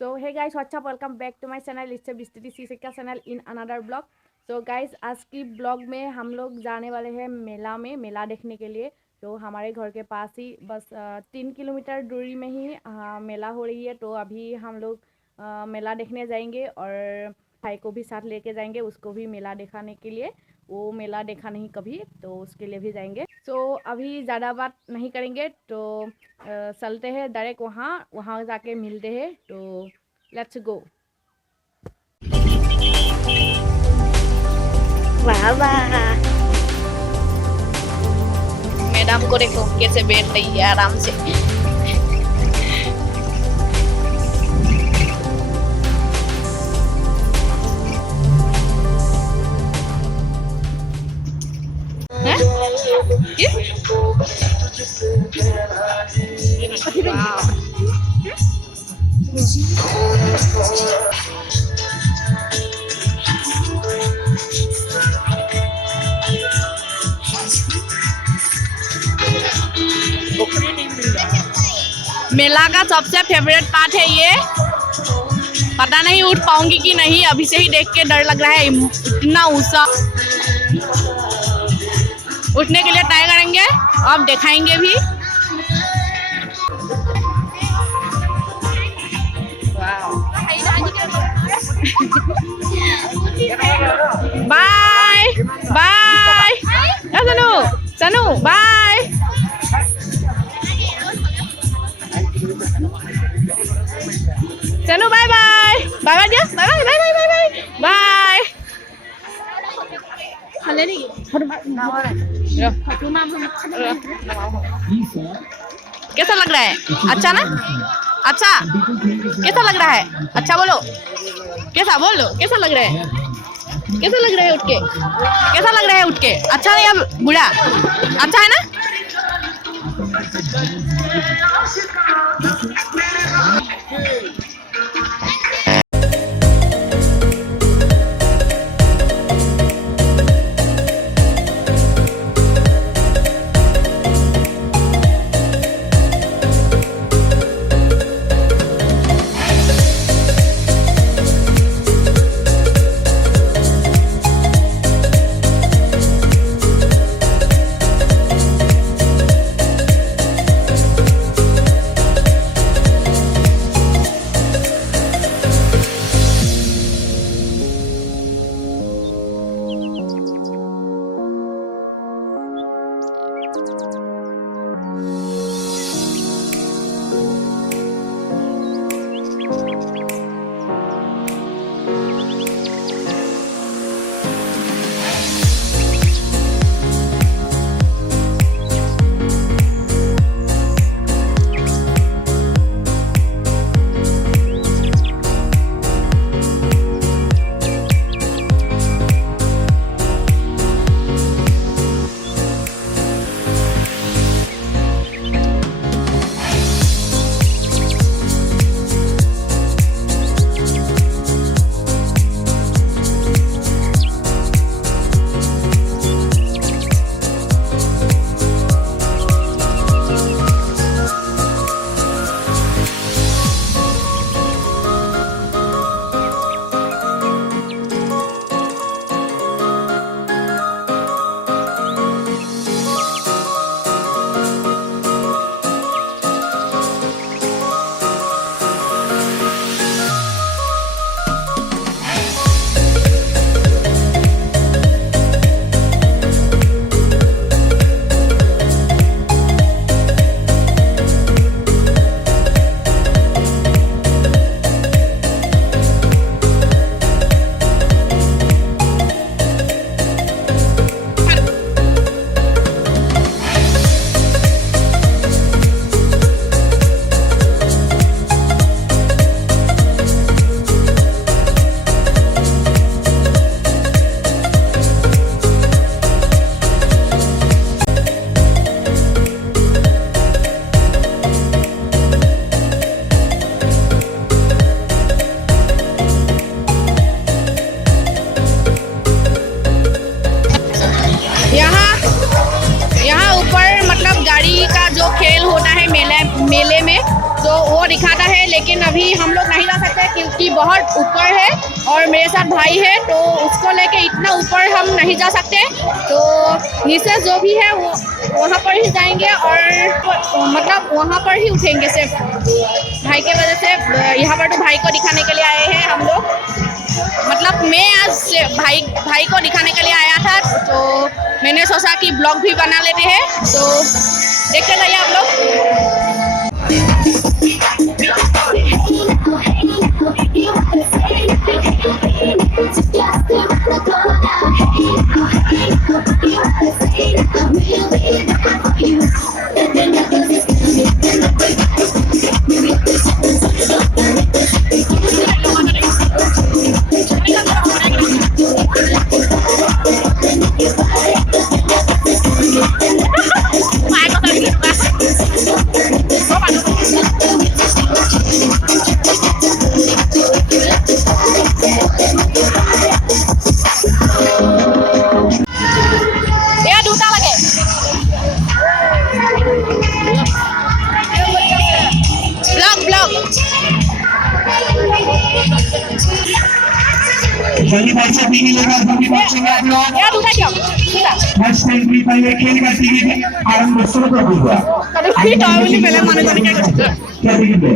So hey guys, what's up? Welcome back to my channel. It's a Bristiti C Saikia channel in another vlog. So guys, आज की ब्लॉग में हम लोग जाने वाले हैं मेला में, मेला देखने के लिए। तो हमारे घर के पास ही बस 3 किलोमीटर दूरी में ही मेला हो रही है। तो अभी हम लोग मेला देखने जाएंगे और भाई को भी साथ लेके जाएंगे, उसको भी मेला दिखाने के लिए। वो मेला देखा नहीं कभी, तो उसके लिए भी जाएंगे। सो अभी ज़्यादा बात नहीं करेंगे, तो चलते हैं डायरेक्ट वहाँ जाके मिलते हैं। तो लेट्स गो। वाह वाह, मैडम को देखो कैसे बैठ रही है आराम से। मेला का सबसे फेवरेट पार्ट है ये। पता नहीं उठ पाऊंगी कि नहीं, अभी से ही देख के डर लग रहा है। इतना ऊंचा, उठने के लिए ट्राई करेंगे, अब दिखाएंगे भी। Bye bye Sanu, Sanu bye. चलो bye bye bye bye Diya, bye bye bye bye bye bye. कैसा लग रहा है? अच्छा ना? अच्छा कैसा लग रहा है? अच्छा बोलो, कैसा बोलो, कैसा लग रहा है? कैसा लग रहा है उठ के? कैसा लग रहा है उठ के? अच्छा नहीं अब बुढ़ा, अच्छा है ना? वो दिखाता है, लेकिन अभी हम लोग नहीं जा सकते क्योंकि बहुत ऊपर है और मेरे साथ भाई है, तो उसको लेके इतना ऊपर हम नहीं जा सकते। तो नीचे जो भी है वो वहाँ पर ही जाएंगे और मतलब वहाँ पर ही उठेंगे सिर्फ भाई के वजह से। यहाँ पर तो भाई को दिखाने के लिए आए हैं हम लोग, मतलब मैं आज भाई को दिखाने के लिए आया था, तो मैंने सोचा कि ब्लॉग भी बना लेते हैं, तो देखते जाइए आप लोग। जल्दी बच्चे टीवी लेकर जल्दी पहुंचेंगे आप लोग। नेक्स्ट टाइम फ्री फायर खेल का टीवी आरंभ शुरू कर दूंगा। क्या टिकट है?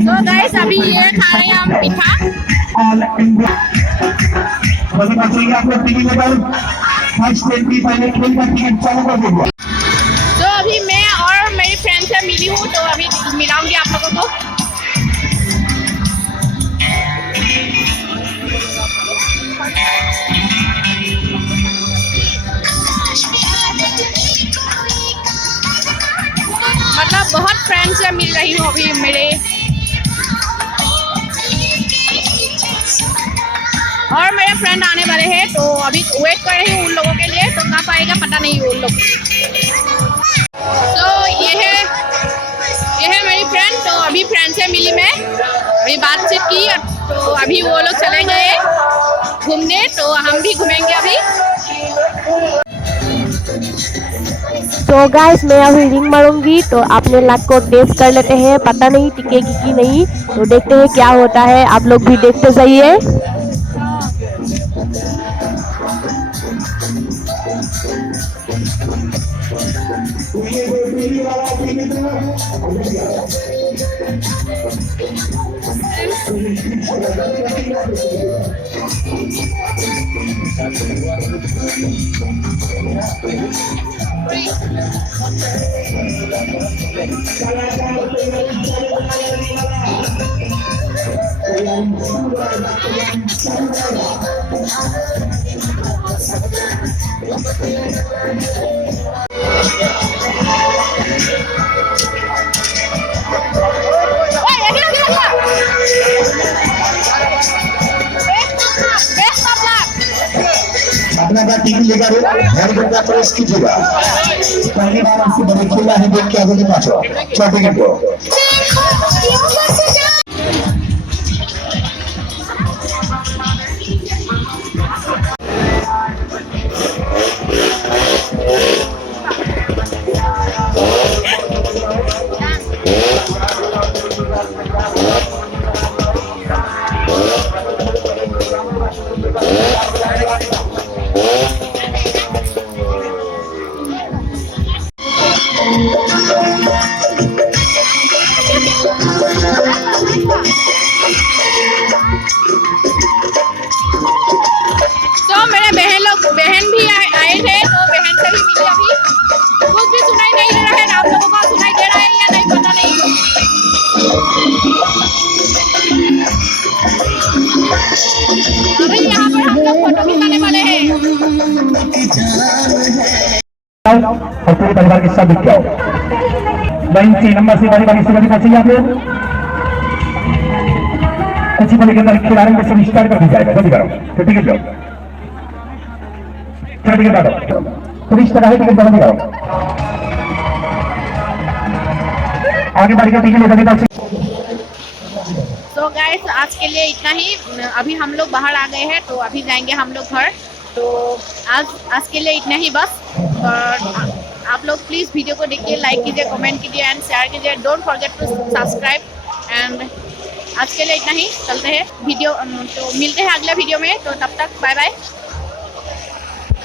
तो गाइस अभी ये खा रहे हैं हम पिठा। तो अभी मैं और मेरी फ्रेंड से मिली हूँ, तो अभी मिलाऊंगी आप लोगों को। मतलब बहुत फ्रेंड से मिल रही हूँ अभी मेरे, और मेरे फ्रेंड आने वाले हैं, तो अभी वेट कर रही हूँ उन लोगों के लिए, तो कहाँ पाएगा पता नहीं उन लोग। तो ये है मेरी फ्रेंड, तो अभी फ्रेंड से मिली मैं, अभी बातचीत की, तो अभी वो लोग चले गए घूमने, तो हम भी घूमेंगे अभी। तो गाइस मैं अभी रिंग मारूंगी, तो आपने लक को टेस्ट कर लेते हैं, पता नहीं टिकेगी कि नहीं, तो देखते हैं क्या होता है। आप लोग भी देखते जाइए। अपना टीवी लेकर घर बंदा प्रेस कीजिएगा। पहली बार आपसे बड़े खेला है, देख के आगे पाँचों छोटे के को बहन भी आए थे, तो बहन से भी मिली अभी। कुछ भी सुनाई नहीं दे रहा है, आप लोगों को सुनाई दे रहा है या नहीं पता नहीं। अभी यहाँ पर हम लोग फोटो खिंचाने वाले हैं। और पूरे परिवार के साथ दिखाओ। लाइन से नंबर से बारी से पहुंचे आप लोग। कुछ पल के अंदर खिलाड़ी में से स्टार्ट कर दी जाएगा। जल्दी करो, तो ठीक है। टिकट काटो 30 টাকা है टिकट दोनों दिखाओ आगे बढ़ के टिकट लेकर पास तो गाइस आज के लिए इतना ही। अभी हम लोग बाहर आ गए हैं तो अभी जाएंगे हम लोग घर। तो आज के लिए इतना ही बस। और आप लोग प्लीज़ वीडियो को देखिए, लाइक कीजिए, कमेंट कीजिए एंड शेयर कीजिए। Don't forget to subscribe. And आज के लिए इतना ही, चलते हैं वीडियो। तो मिलते हैं अगले वीडियो में। तो तब तक बाय बाय।